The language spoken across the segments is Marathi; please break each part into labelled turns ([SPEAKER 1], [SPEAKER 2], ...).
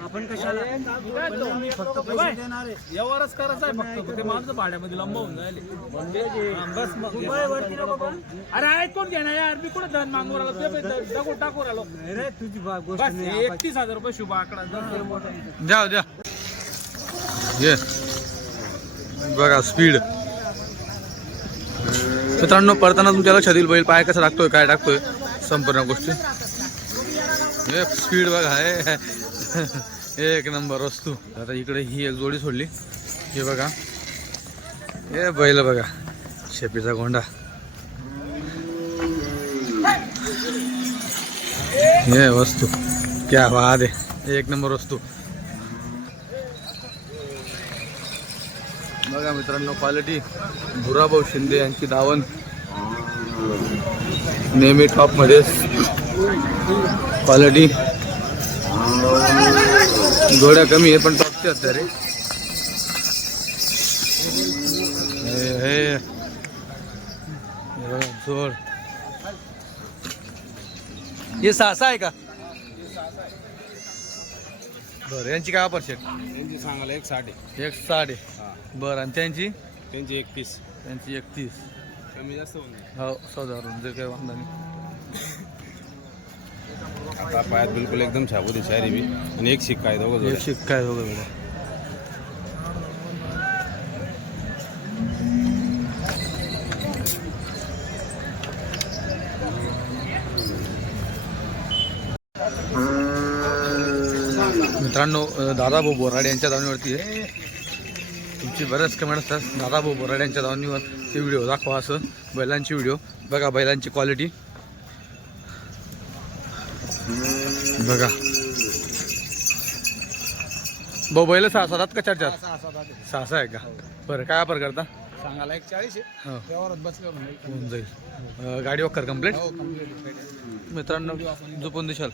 [SPEAKER 1] आपण कशाला
[SPEAKER 2] व्यवहारच करायचा आहे फक्त ते माणसं भाड्यामध्ये लंब होऊन जायले बस मग अरे ऐकून घे ना यार मी कुठे धन मागून राहिलो ते बी द- दगड टाकून राहिलो
[SPEAKER 1] रे तुझी
[SPEAKER 2] बस एकतीस हजार रुपये शुभ आकडा जर
[SPEAKER 3] द्या द्या ये बघा स्पीड मित्रांनो पडताना तुमच्या लक्षात येईल बैल पाय कसा टाकतोय काय टाकतोय संपूर्ण गोष्टी. स्पीड बघा हे. एक नंबर वस्तू. आता इकडे ही एक जोडी सोडली. हे बघा. हे बैल बघा शेपीचा गोंडा. हे वस्तू. क्या वाद आहे. एक नंबर वस्तू. बघा मित्रांनो क्वालिटी. भुराभाऊ शिंदे यांची दावण नेहमी टॉपमध्ये क्वालिटी. जोड्या कमी आहे पण टॉपचे आहेत रे. हे जोड. हे सासा आहे का? बरं यांची काय वापर शेट
[SPEAKER 2] त्यांची सांगायला एक साठ आहे.
[SPEAKER 3] एक साठ आहे. बरं आणि त्यांची?
[SPEAKER 2] त्यांची एकतीस.
[SPEAKER 3] त्यांची एकतीस.
[SPEAKER 2] कमी जास्त होऊन
[SPEAKER 3] हो साधारण जे काही वांधा नाही.
[SPEAKER 2] आता पायात बिलकुल एकदम छापूती शायरी बी. आणि एक शिक्का आहे दोघं
[SPEAKER 3] एक शिक्का आहे दोघं मित्रांनो दादाभाऊ बोराडे यांच्या दावणीवरती आहे. तुमची बऱ्याच कमेंट असतात. दादाभाऊ बोराडे यांच्या दावणीवर ते व्हिडिओ दाखवा असं. बैलांची व्हिडिओ बघा बैलांची क्वालिटी बघा. भाऊ बैल सहा सात का चार चार? सहा सहा आहे का? बरं काय वापर करता?
[SPEAKER 2] सांगायला एक चाळीस
[SPEAKER 3] हो. होऊन जाईल. गाडी वखर कंप्लीट
[SPEAKER 2] हो कंप्लीट
[SPEAKER 3] मित्रांनो झोपून दिशाल.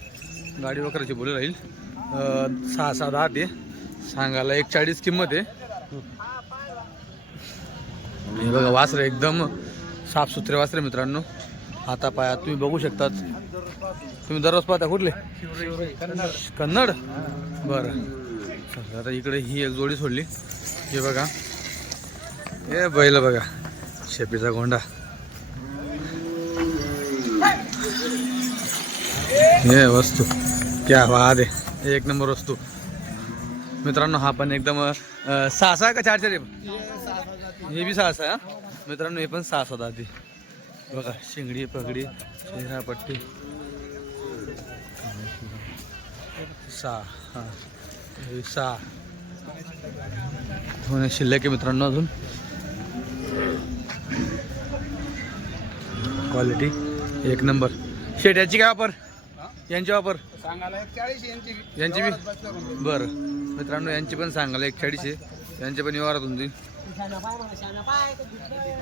[SPEAKER 3] गाडी वगैरेची बोली राहील. सहा सहा दहा ते सांगायला एक चाळीस किंमत आहे. हे बघा वासरे एकदम साफसुथरे वासरे मित्रांनो. हाता पाया तुम्ही बघू शकतात. तुम्ही दररोज पाहता कुठले? कन्नड. बरं. आता इकडे ही एक जोडी सोडली. हे बघा. हे बैल बघा. शेपीचा गोंडा. हे वस्तू क्या वाद आहे एक नंबर वस्तू। मित्रांनो हा पण एकदम सहा सहा का चार चार? हे बी सहा सहा हा? मित्रांनो हे पण सहा सात आधी बघा शिंगडी पगडी चेहरा पट्टी. सहा हा. सहा होणे शिल्लक आहे मित्रांनो अजून. क्वालिटी एक नंबर. शेट याची काय वापर यांची वापर?
[SPEAKER 2] सांगायला एक चाळीस आहे यांची. बी.
[SPEAKER 3] यांची बी?
[SPEAKER 2] व्यवहारात बसलं म्हणजे.
[SPEAKER 3] बरं. मित्रांनो यांची पण सांगायला एक चाळीस आहे. यांचे पण व्यवहारात होऊन जाईल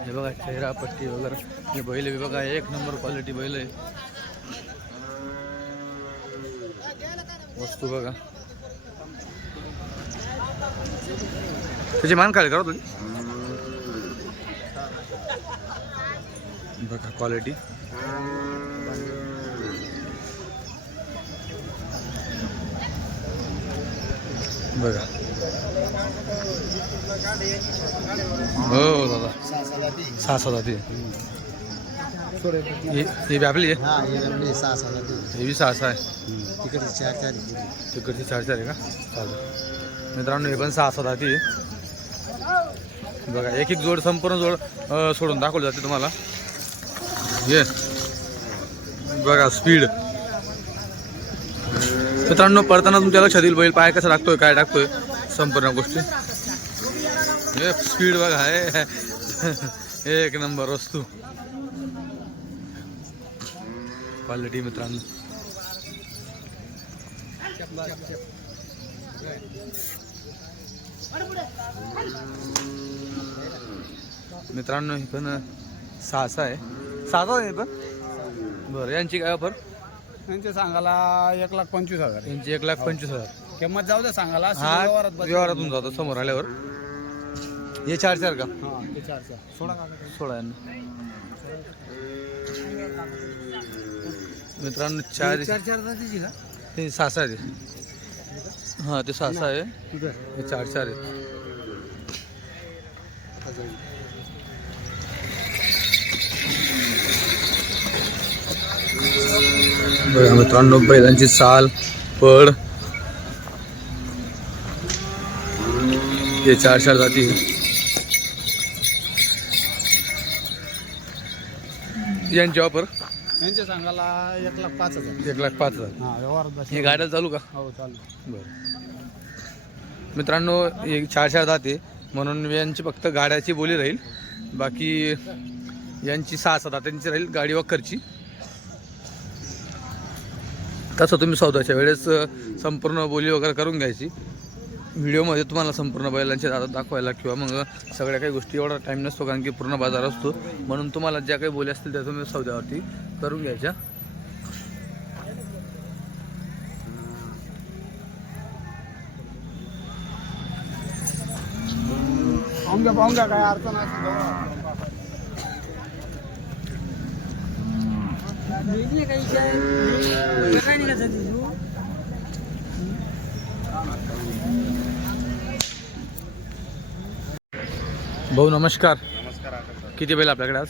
[SPEAKER 3] हे बघा चेहरा पट्टी वगैरे. हे बैल बी बघा एक नंबर क्वालिटी बैल आहे. वस्तू बघा. त्याची मान काय करा तुम्ही. बघा क्वालिटी बघा. हो दादा. सहा हे बी आपली आहे?
[SPEAKER 1] सहा सहा
[SPEAKER 3] हे बी सहा सहा आहे
[SPEAKER 1] तिकडे चार चार
[SPEAKER 3] तिकडची चार चार आहे का? चालेल. मित्रांनो हे पण सहा जाती आहे. बघा एक एक जोड संपूर्ण जोड अं, सोडून दाखवली जाते तुम्हाला. ये बघा स्पीड मित्रांनो पडताना तुमच्या लक्षात येईल बैल पाय कसा टाकतोय काय टाकतोय संपूर्ण गोष्टी. हे स्पीड बघा आहे एक नंबर वस्तू. क्वालिटी मित्रांनो. मित्रांनो हे पण सहा आहे. सहा आहे पण बरं यांची काय ऑफर
[SPEAKER 2] यांचे सांगायला एक लाख पंचवीस हजार. आहे.
[SPEAKER 3] यांची एक लाख पंचवीस हजार.
[SPEAKER 2] किंमत जाऊ दे सांगायला
[SPEAKER 3] हा
[SPEAKER 2] व्यवहारात
[SPEAKER 3] व्यवहारातून जातो समोर आल्यावर. हे चार चार का?
[SPEAKER 1] हा ते चारचा सोडा का?
[SPEAKER 3] सोळा यांना. मित्रांनो चार
[SPEAKER 1] चार चार जातीची का?
[SPEAKER 3] ते सहा सहा आहे. हां ते सहा सहा आहे हे चार चार आहे बघा मित्रांनो बैलांची चाल पड हे चार चार जाती. यांची ऑफर
[SPEAKER 1] यांच्या सांगायला एक लाख पाच हजार.
[SPEAKER 3] एक लाख पाच हजार.
[SPEAKER 1] हा व्यवहार
[SPEAKER 3] हे गाड्या चालू का?
[SPEAKER 1] हो चालू.
[SPEAKER 3] बरं. मित्रांनो एक चार चार जाते. म्हणून यांची फक्त गाड्याची बोली राहील. बाकी यांची सहा सात त्यांची राहील गाडी वखरची तसं तुम्ही सौदाच्या वेळेस संपूर्ण बोली वगैरे करून घ्यायची. व्हिडिओमध्ये तुम्हाला संपूर्ण बैलांचे दादा दाखवायला किंवा मग सगळ्या काही गोष्टी एवढा टाईम नसतो कारण की पूर्ण बाजार असतो. म्हणून तुम्हाला ज्या काही बोली असतील त्या तुम्ही सौद्यावरती करून घ्यायच्या.
[SPEAKER 1] पाहून घ्या पाहून घ्या काय अडचण
[SPEAKER 3] भाऊ नमस्कार.
[SPEAKER 1] नमस्कार
[SPEAKER 3] किती बैल आपल्याकडे आज?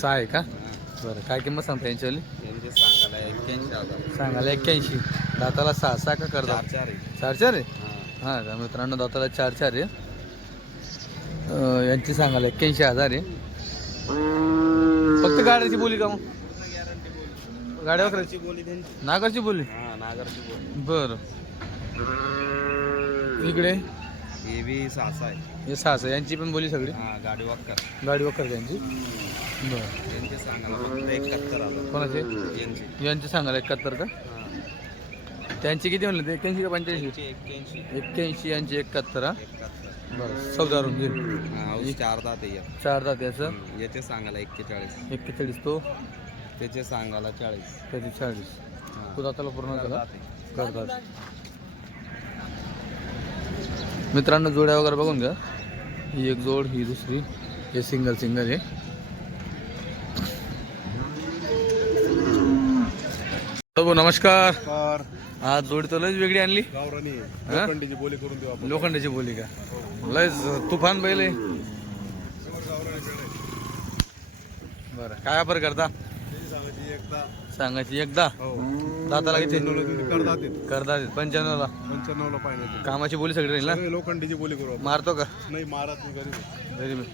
[SPEAKER 3] सहा आहे. का? बरं काय किंमत सांगता यांच्यावाली
[SPEAKER 1] यांचे सांगायला एक्क्याऐंशी
[SPEAKER 3] दाताला सहा सहा का करता
[SPEAKER 1] चार
[SPEAKER 3] चार चार आहे? हां. का मित्रांनो दाताला चार चार आहे यांची सांगायला एक्क्याऐंशी हजार आहे. फक्त गाड्याची बोली का मग? गाड्या
[SPEAKER 1] बोली त्यांची
[SPEAKER 3] नागरची बोली.
[SPEAKER 1] हा नागरची बोली.
[SPEAKER 3] बरं. इकडे?
[SPEAKER 1] हे बी सहा आहे.
[SPEAKER 3] हे सहा सहा यांची पण बोली सगळी?
[SPEAKER 1] हा गाडी वाकर
[SPEAKER 3] गाडी वखर त्यांची बरं.
[SPEAKER 1] यांचे सांगायला फक्त एकाहत्तर हजार
[SPEAKER 3] कोणाचे?
[SPEAKER 1] यांचे.
[SPEAKER 3] यांची सांगायला एकाहत्तर का? त्यांची किती म्हणले ते? एक्क्याऐंशी का पंच्याऐंशी?
[SPEAKER 1] यांचे एक्क्याऐंशी.
[SPEAKER 3] एक्क्याऐंशी यांची एकाहत्तर हा?
[SPEAKER 1] एकाहत्तर
[SPEAKER 3] बरं. चौदारून देईल
[SPEAKER 1] हा ऊस चार दात आहे एक.
[SPEAKER 3] चार दात याचं
[SPEAKER 1] याचे सांगायला एक्केचाळीस.
[SPEAKER 3] एक्केचाळीस तो.
[SPEAKER 1] त्याचे सांगायला चाळीस.
[SPEAKER 3] त्याची चाळीस.
[SPEAKER 1] हा.
[SPEAKER 3] तो दाताला पूर्ण झाला. करतात मित्रांनो जोड्या वगैरे बघून घ्या. ही एक जोड ही दुसरी. हे सिंगल सिंगल आहे हो नमस्कार. आज जोडी तर लयच वेगळी आणली. हा?
[SPEAKER 1] लोखंडीची बोली करून देऊ आपण.
[SPEAKER 3] लोखंडाची बोली का? लयच तुफान बैल आहे. बरं काय वापर करता?
[SPEAKER 1] सांगायची एकदा.
[SPEAKER 3] सांगायची एकदा?
[SPEAKER 1] हो.
[SPEAKER 3] दाताला किती?
[SPEAKER 1] करतात ते.
[SPEAKER 3] करतात पंच्याण्णवला?
[SPEAKER 1] पंच्याण्णवला पाहिजे
[SPEAKER 3] कामाची बोली सगळी राहील ना?
[SPEAKER 1] सगळे लोखंडीची बोली करू आपण.
[SPEAKER 3] मारतो का?
[SPEAKER 1] नाही मारत नाही गरीब
[SPEAKER 3] घरी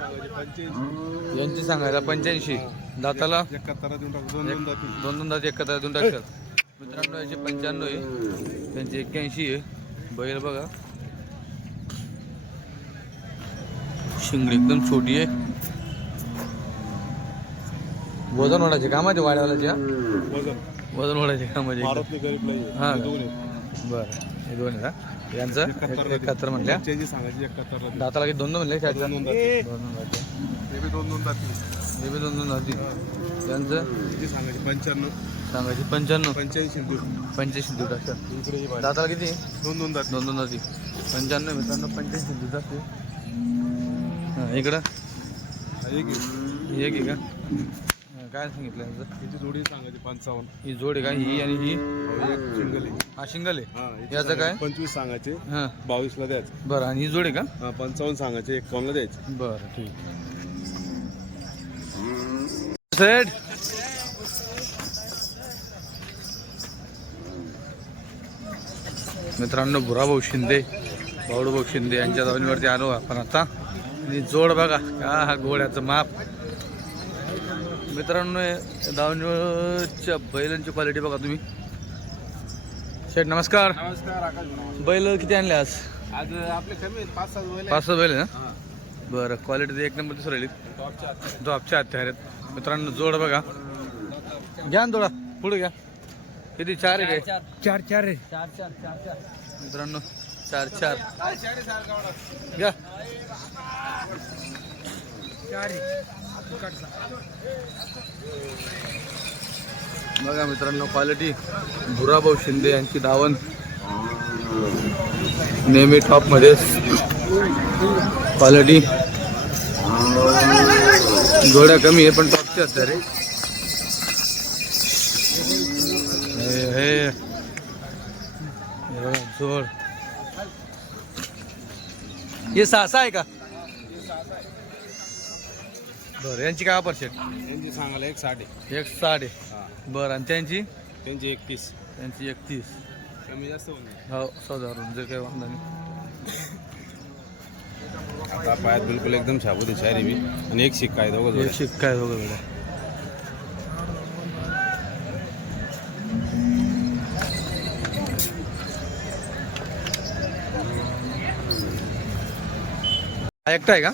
[SPEAKER 1] सांगायची पंच्याऐंशी.
[SPEAKER 3] यांची सांगायला पंच्याऐंशी. दाताला?
[SPEAKER 1] एकाहत्तर देऊन टाकू. दोन दोन जाती
[SPEAKER 3] दोन दोन दात एकत्र दोन टाकतात मित्रांनो याचे पंच्याण्णव आहे. त्यांची एक्क्याऐंशी आहे. बैल बघा. शिंगडी एकदम छोटी आहे. वजन वाढायचे कामाचे वाड्यावाल्याचे हा?
[SPEAKER 1] वजन.
[SPEAKER 3] वजन वाढायचे कामाचे
[SPEAKER 1] मारत नाही गरीब नाही
[SPEAKER 3] हा.
[SPEAKER 1] हे दोन.
[SPEAKER 3] बरं. हे दोन आहे का यांचं? एकाहत्तर म्हणल्या
[SPEAKER 1] पंच्याऐंशी सांगायची एकाहत्तरला देऊ.
[SPEAKER 3] दाताला किती? दोन दोन म्हणले चार
[SPEAKER 1] दोन दोन
[SPEAKER 3] दोन दोन जाते
[SPEAKER 1] हे बी दोन दोन जाती
[SPEAKER 3] हे बी दोन दोन जाती त्यांचं
[SPEAKER 1] त्याची सांगायची पंच्याण्णव.
[SPEAKER 3] सांगायची पंच्याण्णव.
[SPEAKER 1] पंच्याऐंशी
[SPEAKER 3] पंच्याऐंशी दूध असतात
[SPEAKER 1] इकडे ही.
[SPEAKER 3] दाताला किती?
[SPEAKER 1] दोन दोन जाती
[SPEAKER 3] दोन दोन जाती पंच्याण्णव मित्रांनो पंच्याऐंशी दूध असते हां इकडं?
[SPEAKER 1] हा, एक आहे.
[SPEAKER 3] ही एक आहे का? काय सांगितलं यांचं?
[SPEAKER 1] याची जोडी सांगायची पंचावन्न.
[SPEAKER 3] ही जोड आहे का ही आणि ही?
[SPEAKER 1] एक सिंगल आहे.
[SPEAKER 3] हा शिंगल आहे?
[SPEAKER 1] हा याची
[SPEAKER 3] याचं काय?
[SPEAKER 1] सांगायची पंचवीस सांगायचे
[SPEAKER 3] हां.
[SPEAKER 1] बावीसला द्यायचं.
[SPEAKER 3] बरं आणि ही जोड का?
[SPEAKER 1] हा पंचावन्न सांगायचे एक कॉलला द्यायचे.
[SPEAKER 3] बरं ठीक सेट मित्रांनो भुराभाऊ शिंदे भाऊभाऊ शिंदे यांच्या दावणीवरती आलो आपण आता. आणि जोड बघा का हा घोड्याचं माप. मित्रांनो दावणीवरच्या बैलांची क्वालिटी बघा तुम्ही. शेठ नमस्कार.
[SPEAKER 1] नमस्कार आकाश
[SPEAKER 3] बैल किती आणले आज?
[SPEAKER 1] आज आपले कमी आहेत पाच सात वेळेला
[SPEAKER 3] पाच सहा बैल आहे ना? बरं क्वालिटी एक नंबर दिसून राहिली. जो आपच्या हत्या आहेत. मित्रांनो जोड बघा. घ्या ना जोडा पुढे घ्या. किती? चार आहे काय?
[SPEAKER 1] चार चार आहे.
[SPEAKER 3] मित्रांनो चार चार घ्या बघा मित्रांनो क्वालिटी भुराभाऊ शिंदे यांची दावण नेहमी टॉपमध्येच क्वालिटी जोड्या कमी आहे पण टॉपची असतात रे. हे जोड हे सहा सहा आहे का? बरं यांची काय वापर शेट
[SPEAKER 1] यांची सांगायला एक साठ आहे.
[SPEAKER 3] एक साठ आहे.
[SPEAKER 1] हा.
[SPEAKER 3] बरं आणि त्यांची?
[SPEAKER 1] त्यांची एकतीस.
[SPEAKER 3] त्यांची एकतीस.
[SPEAKER 1] कमी जास्त होऊन जाईल.
[SPEAKER 3] हो साधारण जे काही वांधा नाही
[SPEAKER 1] आता पायात बिलकुल एकदम शाबूत आहे शायरी बी. आणि एक शिक्का आहे दोघं
[SPEAKER 3] एक शिक्का आहे दोघं वेळा हा एकटा आहे का?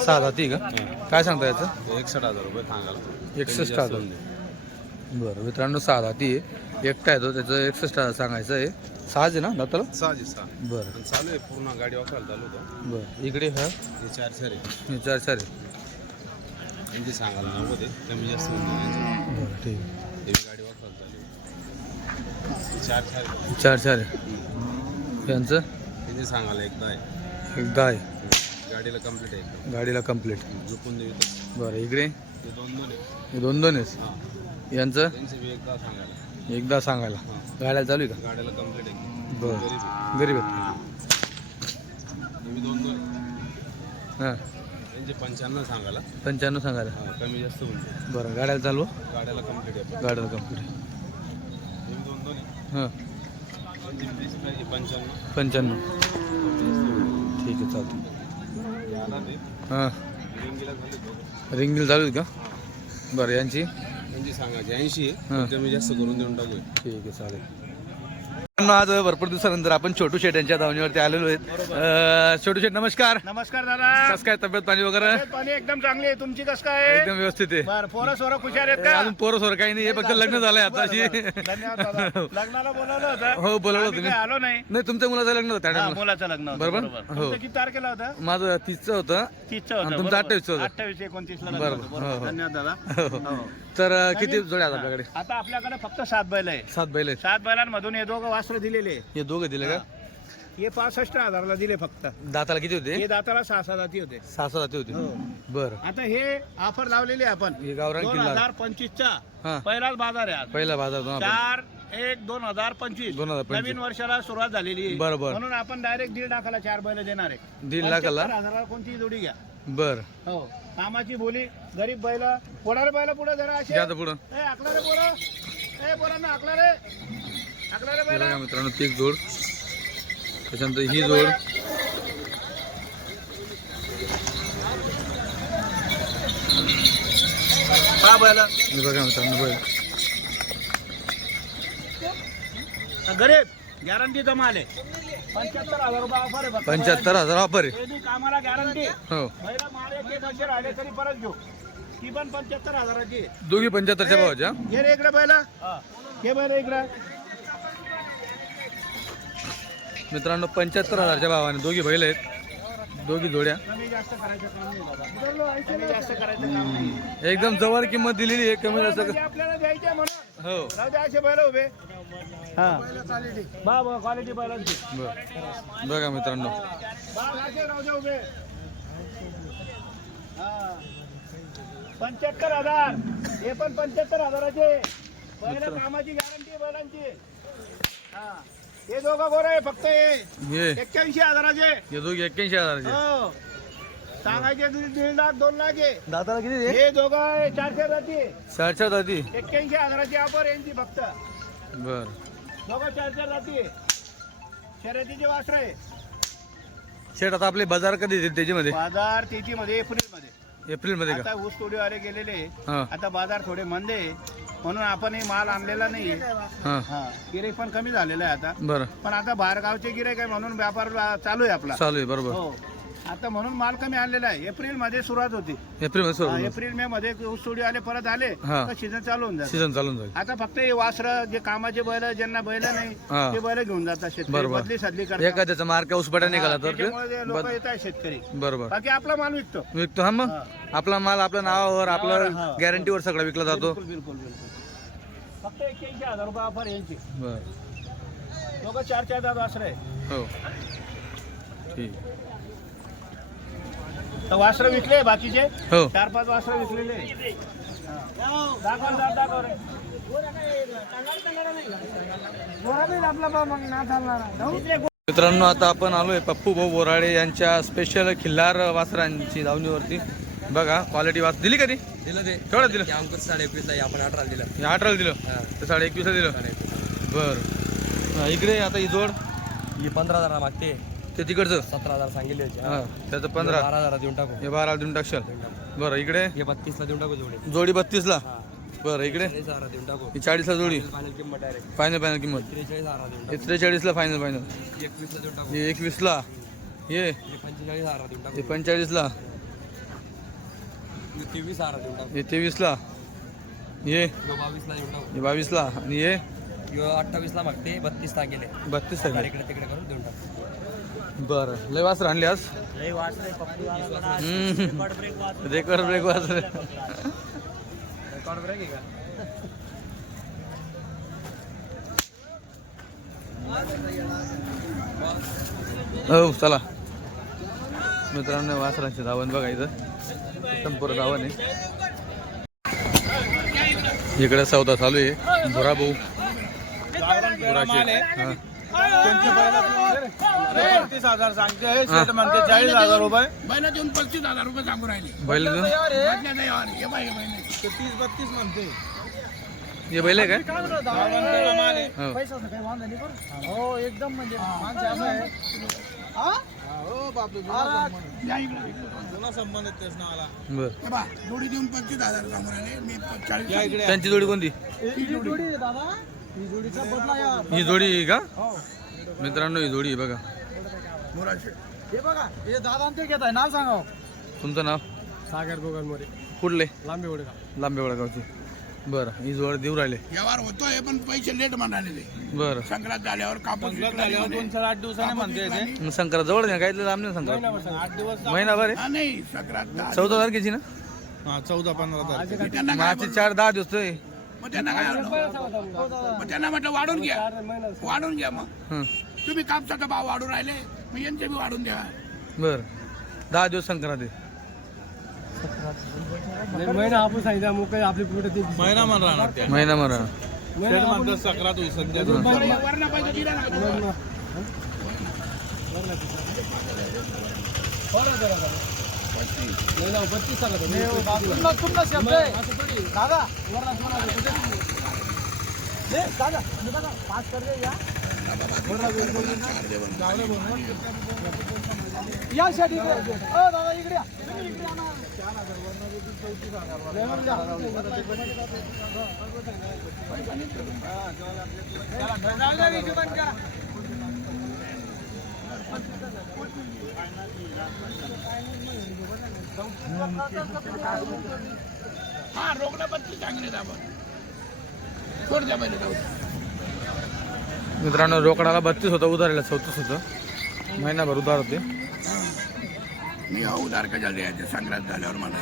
[SPEAKER 3] सहा जाती का? काय सांगता याचं?
[SPEAKER 1] एकसठ हजार रुपये सांगायला.
[SPEAKER 3] एकसष्ट हजार. बरं मित्रांनो सहा जाती आहे. एकटा आहे तो त्याचं एकसष्ट हजार सांगायचं आहे. सहाच आहे ना दाताला?
[SPEAKER 1] सहाशे सहा.
[SPEAKER 3] बरं.
[SPEAKER 1] पण चालू आहे पूर्ण गाडी वापरायला चालू होतं.
[SPEAKER 3] बरं. इकडे हा?
[SPEAKER 1] हे चार चार आहे.
[SPEAKER 3] हे चार चार आहे.
[SPEAKER 1] यांची सांगायला नव्वद आहे. कमी जास्त होऊन जाईल. यांची.
[SPEAKER 3] बरं ठीक आहे.
[SPEAKER 1] हे गाडी वापरायला चालू आहे. हे चार चार आहे.
[SPEAKER 3] चार चार आहे. यांचं?
[SPEAKER 1] त्यांची सांगायला एकदा आहे.
[SPEAKER 3] एकदा आहे.
[SPEAKER 1] गाडीला कंप्लीट आहे.
[SPEAKER 3] गाडीला कंप्लीट
[SPEAKER 1] झोपून देऊ इथं.
[SPEAKER 3] बरं इकडे?
[SPEAKER 1] हे दोन दोन आहे
[SPEAKER 3] हे दोन दोन आहेत?
[SPEAKER 1] हा.
[SPEAKER 3] यांचं?
[SPEAKER 1] त्यांचे बी एकदा सांगायला.
[SPEAKER 3] एकदा सांगायला. गाड्या चालू आहे
[SPEAKER 1] गाडीला कंप्लीट आहे.
[SPEAKER 3] का बरं.
[SPEAKER 1] गरीब आहे.
[SPEAKER 3] गरीब आहेत.
[SPEAKER 1] हे. बी दोन दोन आहे.
[SPEAKER 3] हां.
[SPEAKER 1] त्यांचे पंच्याण्णव सांगायला.
[SPEAKER 3] पंच्याण्णव सांगायला.
[SPEAKER 1] हा, कमी जास्त होऊन जाईल.
[SPEAKER 3] बरं गाड्याला चालू?
[SPEAKER 1] गाड्याला कंप्लीट आहे.
[SPEAKER 3] गाड्याला कंप्लीट
[SPEAKER 1] हे बी दोन दोन आहे
[SPEAKER 3] हां.
[SPEAKER 1] त्यांची बी तीस पाहिजे पंच्याण्णव.
[SPEAKER 3] पंच्याण्णव. ठीक आहे चालतं
[SPEAKER 1] हे. रिंगीला
[SPEAKER 3] चालू का? बरं यांची?
[SPEAKER 1] त्यांची सांगायची ऐंशी कमी जास्त करून देऊन टाकू
[SPEAKER 3] ठीक आहे चालेल. आज भरपूर दिवसानंतर आपण छोटू शेट यांच्या धावणीवरती आलेलो आहेत. छोटू शेट नमस्कार.
[SPEAKER 4] नमस्कार दादा.
[SPEAKER 3] कस काय तब्येत पाणी वगैरे?
[SPEAKER 4] पाणी एकदम चांगली आहे. तुमची कस काय?
[SPEAKER 3] एकदम व्यवस्थित आहे.
[SPEAKER 4] बर पोरं सोरं खुशाल आहेत का?
[SPEAKER 3] अजून पोरं सोरं काही नाही हे फक्त लग्न झालंय
[SPEAKER 4] लग्नाला बोलावलं होतं.
[SPEAKER 3] हो बोलवलं
[SPEAKER 4] आलो नाही.
[SPEAKER 3] नाही तुमच्या मुलाचं लग्न होतं.
[SPEAKER 4] मुलाचं लग्न
[SPEAKER 3] बरोबर? हो.
[SPEAKER 4] किती तारखेला होतं?
[SPEAKER 3] माझं तीसचं होतं.
[SPEAKER 4] तीसचं
[SPEAKER 3] तुमचं. 28 होतं.
[SPEAKER 4] अठ्ठावीस एकोणतीसला लग्न
[SPEAKER 3] बरोबर. हो, हो.
[SPEAKER 4] धन्यवाद दादा. हो.
[SPEAKER 3] तर किती जोड्या आपल्याकडे?
[SPEAKER 4] आता आपल्याकडे फक्त सात बैल आहे
[SPEAKER 3] सात बैल
[SPEAKER 4] सात बैलांमधून हे दोघं वास्त्र दिलेले.
[SPEAKER 3] हे दोघं दिले का?
[SPEAKER 4] हे. पासष्ट हजारला दिले फक्त.
[SPEAKER 3] दाताला किती होते?
[SPEAKER 4] हे दाताला सहा सहा जाती होते.
[SPEAKER 3] सहा सहा जाते होते.
[SPEAKER 4] हो.
[SPEAKER 3] बरं.
[SPEAKER 4] आता हे ऑफर लावलेली आहे आपण.
[SPEAKER 3] हे गावरान
[SPEAKER 4] दोन
[SPEAKER 3] किल्ला
[SPEAKER 4] हजार पंचवीसचा
[SPEAKER 3] हा.
[SPEAKER 4] पहिलाच बाजार आहे आज.
[SPEAKER 3] पहिला बाजार दोन
[SPEAKER 4] चार एक दोन हजार पंचवीस.
[SPEAKER 3] 2025.
[SPEAKER 4] नवीन वर्षाला सुरुवात झालेली. आहे.
[SPEAKER 3] बरं, बरं.
[SPEAKER 4] म्हणून आपण डायरेक्ट दीड लाखाला चार बैल देणार आहे.
[SPEAKER 3] दीड लाखाला?
[SPEAKER 4] 75 हजाराला कोणतीही जोडी घ्या.
[SPEAKER 3] बर.
[SPEAKER 4] हो. कामाची बोली गरीब बैल. पुढारे बैल पुढे जरा असे.
[SPEAKER 3] घ्या आता पुढं.
[SPEAKER 4] ए आकला रे पोरं. ए पोरांना आकला रे.
[SPEAKER 3] बघा मित्रांनो ती एक जोड. त्याच्यानंतर ही जोड.
[SPEAKER 4] बैल.
[SPEAKER 3] बघा मित्रांनो बैल.
[SPEAKER 4] गरीब गॅरंटीचा माल आहे पंच्याहत्तर हजार रुपये ऑफर आहे.
[SPEAKER 3] पंच्याहत्तर हजार ऑफर आहे.
[SPEAKER 4] हे बी कामाला गॅरंटी
[SPEAKER 3] हो.
[SPEAKER 4] बैल माल एक एक असे राहिले तरी परत घेऊ. ती पण पंच्याहत्तर हजाराची आहे.
[SPEAKER 3] दोघी पंच्याहत्तरच्या भावाच्या
[SPEAKER 4] रे इकडे बैला. हे बैल इकडे.
[SPEAKER 3] मित्रांनो पंच्याहत्तर हजारच्या भावाने दोघी बैल आहेत. दोघी जोड्या. एकदम जवळ किंमत दिलेली आहे कमी जास्त हो.
[SPEAKER 4] राहू
[SPEAKER 3] बघा मित्रांनो.
[SPEAKER 4] पंच्याहत्तर हजार. हे पण पंच्याहत्तर हजाराचे. पहिल्या कामाची गॅरंटी बैलांची. हा. हे दोघं गोर आहे फक्त हे.
[SPEAKER 3] हे.
[SPEAKER 4] एक्क्याऐंशी हजाराचे.
[SPEAKER 3] हे दोघी एक्क्याऐंशी हजाराचे.
[SPEAKER 4] हो. सांगायचे दीड दीड लाख दोन लाख आहे.
[SPEAKER 3] दाताला किती
[SPEAKER 4] हे दोघं आहे चारशे जाती
[SPEAKER 3] चारच्या दाती
[SPEAKER 4] एक्क्याऐंशी हजाराची ऑफर यांची फक्त.
[SPEAKER 3] बर.
[SPEAKER 4] दोघं चार चार जाती शर्यतीचे वासर आहे.
[SPEAKER 3] शेट आता आपले बाजार कधी येतील त्याच्यामध्ये?
[SPEAKER 4] बाजार तेजी मध्ये
[SPEAKER 3] एप्रिलमध्ये एप्रिलमध्ये का?
[SPEAKER 4] आता ऊस गेलेले. आहे.
[SPEAKER 3] हा.
[SPEAKER 4] आता बाजार थोडे मंदे आहे. म्हणून आपण हे माल आणलेला नाही
[SPEAKER 3] हा.
[SPEAKER 4] पण कमी झालेलं आहे आता.
[SPEAKER 3] बरं.
[SPEAKER 4] पण आता बाहेरगावचे गिराईक आहे म्हणून व्यापार चालू आहे आपला.
[SPEAKER 3] चालू आहे बरोबर.
[SPEAKER 4] हो. आता म्हणून माल कमी आणलेला आहे. एप्रिलमध्ये सुरुवात होती.
[SPEAKER 3] एप्रिलमध्ये
[SPEAKER 4] हा,
[SPEAKER 3] सुरू
[SPEAKER 4] एप्रिल मे मध्ये ऊस तोडी आले परत आले
[SPEAKER 3] हा.
[SPEAKER 4] तर सीझन चालू होऊन जातं.
[SPEAKER 3] सीझन चालून जाईल.
[SPEAKER 4] आता फक्त हे वासर जे कामाचे बैल ज्यांना बैल नाही
[SPEAKER 3] हा.
[SPEAKER 4] ते बैल घेऊन जातात शेतकरी.
[SPEAKER 3] बरोबर.
[SPEAKER 4] बदली सदली करतात.
[SPEAKER 3] एखाद्याचा मार्क उसपटा निघाला तर ते
[SPEAKER 4] लोक
[SPEAKER 3] बद-
[SPEAKER 4] येतात शेतकरी.
[SPEAKER 3] बरोबर.
[SPEAKER 4] बाकी आपला माल विकतो.
[SPEAKER 3] विकतो हा मग?
[SPEAKER 4] हा.
[SPEAKER 3] आपला माल आपल्या नावावर
[SPEAKER 4] हा.
[SPEAKER 3] आपलं गॅरंटीवर सगळं विकला जातो.
[SPEAKER 4] बिलकुल बिलकुल बिलकुल. फक्त एक्क्याऐंशी हजार रुपये ऑफर यांची.
[SPEAKER 3] बर.
[SPEAKER 4] दोघं चार चार दादा वासर आहे
[SPEAKER 3] हो. ठीक.
[SPEAKER 4] तर वासरं विकले बाकीचे?
[SPEAKER 3] हो.
[SPEAKER 4] चार पाच वासरं विकलेले. दाखव दाखव, दाखव रे.
[SPEAKER 3] मित्रांनो आता आपण आलोय पप्पू भाऊ बोराडे यांच्या स्पेशल खिल्लार वासरांची दावणीवरती बघा क्वालिटी वास दिली कधी
[SPEAKER 5] दिलं ते.
[SPEAKER 3] केवढा दिलं?
[SPEAKER 5] ते अंकुश साडे एकवीसला आपण दिलं.
[SPEAKER 3] हे अठराला दिलं? ते साडे एकवीसला दिलं? बर. हा, इकडे आता ही जोड?
[SPEAKER 5] ही पंधरा हजार मागते.
[SPEAKER 3] ते तिकडचं?
[SPEAKER 5] सतरा हजार सांगितले होते.
[SPEAKER 3] हा त्याचं पंधरा.
[SPEAKER 5] बारा हजार देऊन टाकू.
[SPEAKER 3] हे बारा देऊन टाकशाल? बरं इकडे?
[SPEAKER 5] हे बत्तीसला देऊन टाकू जोडी.
[SPEAKER 3] जोडी बत्तीसला? बरं इकडे?
[SPEAKER 5] त्रेचाळीस हजार देऊन टाकू.
[SPEAKER 3] ही चाळीसला जोडी.
[SPEAKER 5] फायनल किंमत डायरेक्ट
[SPEAKER 3] फायनल फायनल किंमत.
[SPEAKER 5] त्रेचाळीस हजार देऊन
[SPEAKER 3] हे त्रेचाळीसला फायनल फायनल
[SPEAKER 5] टाकू एकवीसला देऊन टाकू.
[SPEAKER 3] हे एकवीसला. हे.
[SPEAKER 5] हे पंचेचाळीस हजार देऊन टाकू.
[SPEAKER 3] पंचेचाळीसला.
[SPEAKER 5] तेवीस हजार देऊन टाकू
[SPEAKER 3] हे तेवीसला.
[SPEAKER 5] ह्यो बावीसला
[SPEAKER 3] हे बावीसला. आणि हे?
[SPEAKER 5] अठ्ठावीसला मागते बत्तीस गेले
[SPEAKER 3] बत्तीस आहे
[SPEAKER 5] इकडे तिकडे करून देऊन टाकू
[SPEAKER 3] बरं. लय वासर आणले आज? हम्म. रेकॉर्ड ब्रेक वासर
[SPEAKER 5] रेकॉर्ड ब्रेक आहे का?
[SPEAKER 3] हो चला. मित्रांनो वासरांचे धावण बघा इथं. संपूर्ण धावण आहे इकडे सौदा चालू आहे. भुरा भाऊ. बुराशे हा.
[SPEAKER 4] पस्तीस हजार सांगते शेठ म्हणते चाळीस हजार रुपये
[SPEAKER 3] बैल देऊन
[SPEAKER 4] तीस बत्तीस म्हणते
[SPEAKER 3] हे बैल आहे काय हो.
[SPEAKER 4] हो? एकदम म्हणजे हो
[SPEAKER 6] जोडी देऊन पस्तीस हजार मी चाळीस
[SPEAKER 4] इकडे
[SPEAKER 3] त्यांची जोडी कोणती?
[SPEAKER 4] दादा ही जोडीचा बदला या.
[SPEAKER 3] ही जोडी का? मित्रांनो ही जोडी आहे बघा.
[SPEAKER 6] मोराशे
[SPEAKER 4] हे बघा हे दादा ते घेत आहे. नाव सांगा
[SPEAKER 3] तुमचं नाव?
[SPEAKER 4] सागर बोगनमध्ये
[SPEAKER 3] कुठले?
[SPEAKER 4] लांबी वडगाव.
[SPEAKER 3] लांबेवाडा गावची बरं ही जोड देऊ राहिले.
[SPEAKER 6] व्यवहार होतोय पण पैसे लेट म्हणाले
[SPEAKER 3] बरं.
[SPEAKER 6] संक्रांत झाल्यावर कापूस विकला
[SPEAKER 4] झाल्यावर. दोन चार आठ दिवसाने म्हणते ते.
[SPEAKER 3] मग संक्रांत जवळ आहे काही लांब नाही संक्रांत.
[SPEAKER 4] आठ दिवस
[SPEAKER 3] महिनाभर आहे?
[SPEAKER 6] हा, नाही संक्रांत झाली.
[SPEAKER 3] चौदा तारखेची ना?
[SPEAKER 4] हा चौदा पंधरा तारीख
[SPEAKER 6] मी त्यांना काय
[SPEAKER 3] मागचे चार दहा दिवस आहे
[SPEAKER 6] मग त्यांना काय? मग त्यांना म्हटलं वाढून घ्या. वाढून घ्या मग.
[SPEAKER 3] हं.
[SPEAKER 6] तुम्ही कापसाचा भाव वाढून राहिले मग यांचे बी वाढून द्या.
[SPEAKER 3] बरं. दहा दिवस संक्रांत आहे.
[SPEAKER 2] महिना आपण सांगितलं मग काही आपली पुढे ते
[SPEAKER 4] महिना म्हण राहणार त्या
[SPEAKER 3] महिना मरा
[SPEAKER 4] शेठ म्हणतात सक्रात होईल सध्या
[SPEAKER 6] ना
[SPEAKER 4] दादा या साठी दादा इकडे या.
[SPEAKER 6] हा चांगले दाबा पहिले जाऊ.
[SPEAKER 3] मित्रांनो रोकडाला बत्तीस होतं उधारायला चौतीस होतं महिनाभर उधार होते
[SPEAKER 6] मी हा उधार कशाला द्यायचे? संक्रांत झाल्यावर मला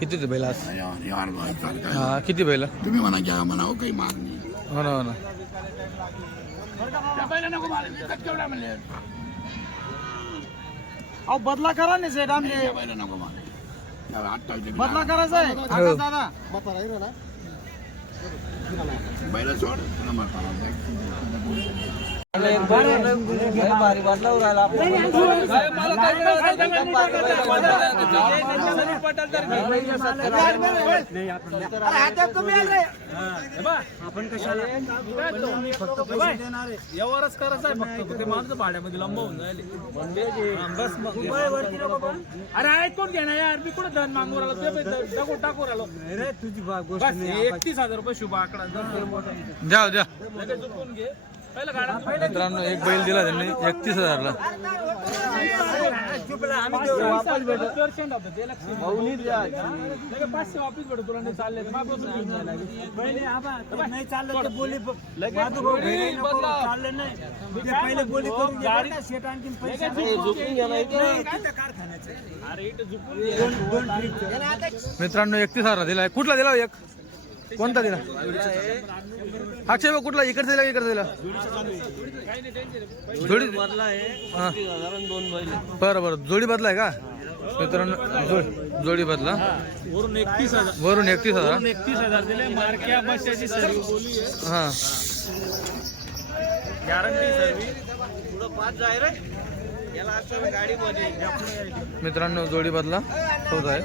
[SPEAKER 3] किती बैल आज?
[SPEAKER 6] यार भाई चालतं.
[SPEAKER 3] हा किती बैल?
[SPEAKER 6] तुम्ही म्हणा घ्या म्हणा हो काही माग नाही.
[SPEAKER 3] हो ना हो ना.
[SPEAKER 6] पहिला नको मला विकत केवढा म्हणले.
[SPEAKER 4] अहो बदला करा ना सेठ आमचे.
[SPEAKER 6] पहिला नको मला
[SPEAKER 4] बदला करायचा आहे आकाश दादा.
[SPEAKER 6] बैल सोड. पुन्हा.
[SPEAKER 2] आपण कशाला फक्त पैसे देणार व्यवहारच करायचा आहे फक्त ते माणसं भाड्यामध्ये लंब होऊन जायले हा, बस मग अरे ऐकून घे ना यार मी कुठे धन मागून राहिलो ते टाकून राहिलो अरे तुझी एकतीस हजार रुपये शुभ आकडा
[SPEAKER 3] द्या द्या
[SPEAKER 2] घे.
[SPEAKER 3] मित्रांनो एक बैल दिला त्यांनी एकतीस हजारला. मित्रांनो एकतीस हजार दिला कुठला दिला एक? कोणता दिला? अक्षय भाऊ कुठला? इकडचा दिला इकडचा दिला? जोडी हा. बरं बरं. जोडी बदलाय का? मित्रांनो जो- जोडी बदला.
[SPEAKER 2] वरून एकतीस हजार.
[SPEAKER 3] वरून एकतीस हजार.
[SPEAKER 2] एकतीस हजार दिले. मार्क्या बसच्याची सर्व्हिस. बोली आहे
[SPEAKER 3] हा.
[SPEAKER 2] Guarantee service. पुढं पाच जाय रे याला असं गाडीमध्ये
[SPEAKER 3] मित्रांनो जोडी बदला. होत आहे.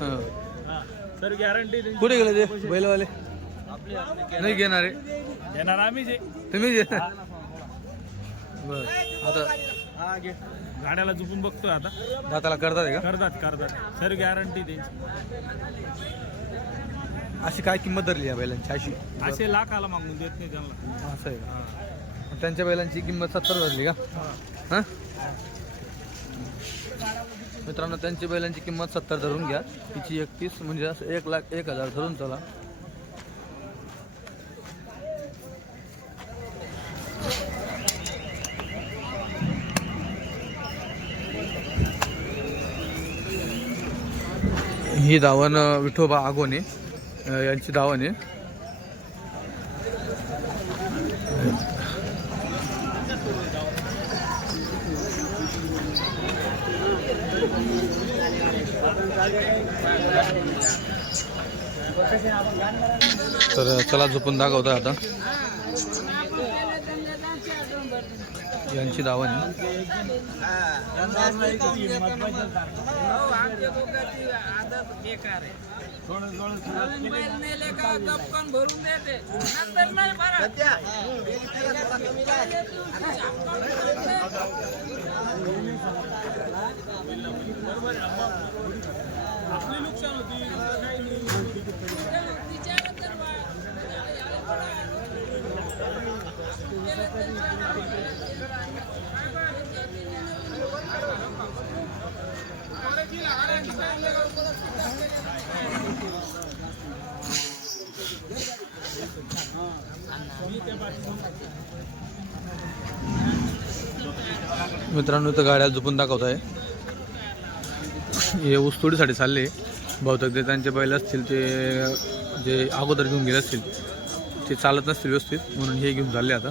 [SPEAKER 3] हा.
[SPEAKER 2] सर गॅरंटी
[SPEAKER 3] कुठे गेले ते? बैलवाले? नाही घेणारे.
[SPEAKER 2] देणार आम्ही जे
[SPEAKER 3] तुम्ही जे बर. आता
[SPEAKER 2] हा गाड्याला झुपून बघतोय आता.
[SPEAKER 3] दाताला करतात का?
[SPEAKER 2] करतात करतात. सर गॅरंटी त्यांची.
[SPEAKER 3] अशी काय किंमत धरली या बैलांची? अशी.
[SPEAKER 2] असे लाखाला मागून देत नाही त्यांना.
[SPEAKER 3] असं आहे का? त्यांच्या बैलांची किंमत सत्तर धरली का? हा? मित्रांनो त्यांची बैलांची किंमत सत्तर धरून घ्या. तिची एकतीस म्हणजे असं एक लाख एक हजार धरून चला. ही दावण विठोबा आगोने यांची दावण आहे तर चला झोपून दाखवतो आता. यांची दावा दावण आहे. मित्रांनो तर गाड्या झुपून दाखवत आहे हे ऊसतोडीसाठी चालले. बहुतेक ते त्यांचे बैल असतील ते जे अगोदर घेऊन गेले असतील ते चालत नसतील व्यवस्थित म्हणून हे घेऊन चालले आता.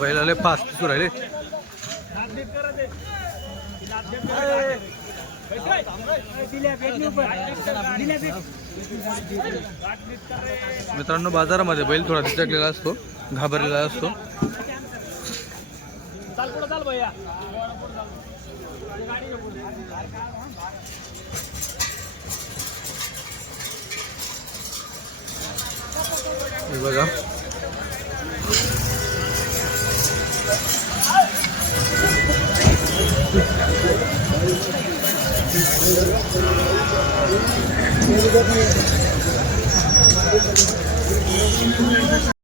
[SPEAKER 3] बैलाले फास्ट तू राहिले. मित्रांनो बाजारामध्ये बैल थोडा दिसकलेला असतो घाबरलेला असतो
[SPEAKER 2] चाल पुढं चाल भैया
[SPEAKER 3] हे बघा